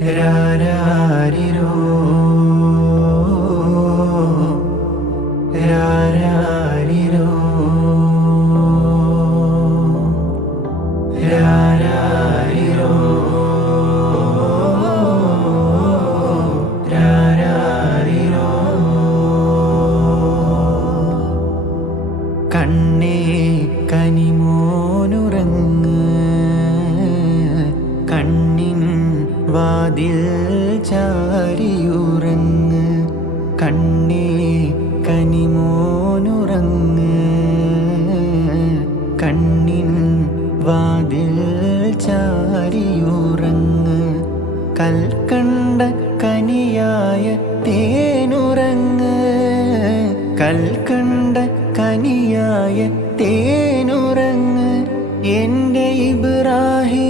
രാരാരിരോ? രാരാരിരോ? രാരാരിരോ? രാരാരിരോ? കണ്ണേ കനിമോനുറങ്ങ് വാതിൽ ചാരിയുറങ്ങ് കണ്ണേ കനിമോനുറങ്ങ്. കണ്ണിൻ വാതിൽ ചാരിയുറങ്ങ് കൽക്കണ്ട കനിയായ തേനുറങ്ങ്. കൽക്കണ്ട കനിയായ തേനുറങ്ങ് എന്റെ ഇബ്രാഹിം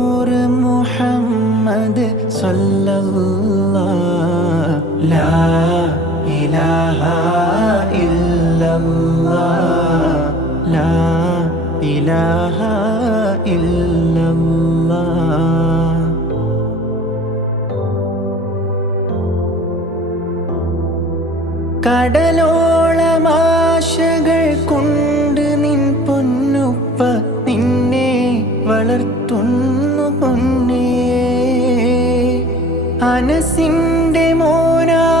കടലോളമാശകൾ കൊണ്ട് നിൻ പൊന്നുപ്പ നിന്നെ വളർത്തുന്നു പൊന്നേ അനസിന്റെ മോനായി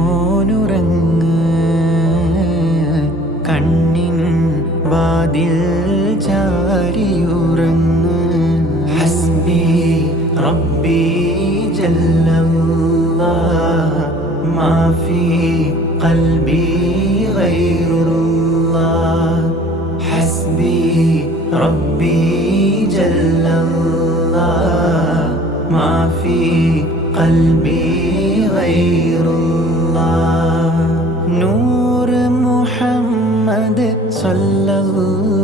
വാതിൽ ചാരിയുറങ്ങ് ഹസ്ബി റബ്ബി ജല്ലല്ലാഹ് മാ ഫീ ഖൽബി ഗൈറുല്ലാഹ് ഹസ്ബി റബ്ബി ജല്ലല്ലാഹ് മാ ഫീ ഖൽബി ഗൈറുല്ലാഹ്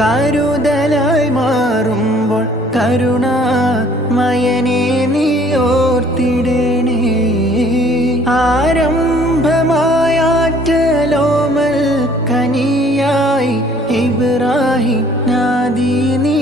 കരുതലായി മാറുമ്പോൾ കരുണ മയനെ നീ ഓർത്തിടണേ. ആരംഭമായാറ്റലോമൽ കനിയായി ഇബ്രാഹിം നാദി നീ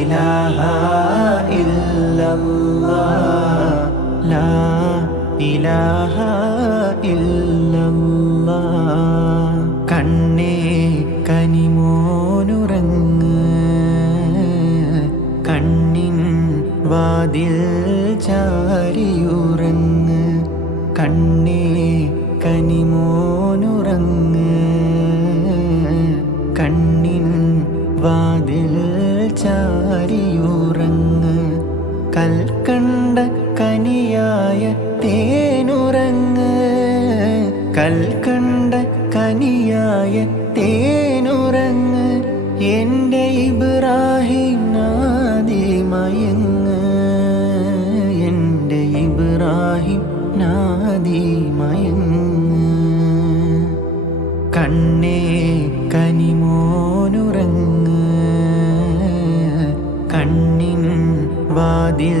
إله إلا الله لا إله إلا الله കണ്ണേ കനിമോനുറങ്ങ് കണ്ണിൻ വാതിൽ ചാരിയുറങ്ങ് കണ്ണേ കനിമോനുറങ്ങ് കണ്ണിൻ വാതിൽ ചാരിയുറങ്ങ്. കൽക്കണ്ട കനിയായ തേനുറങ്ങ്. കൽക്കണ്ട കനിയായ തേനുറങ്ങ്. എന്റെ കണ്ണിൻ വാതിൽ ചാരിയുറങ്ങ്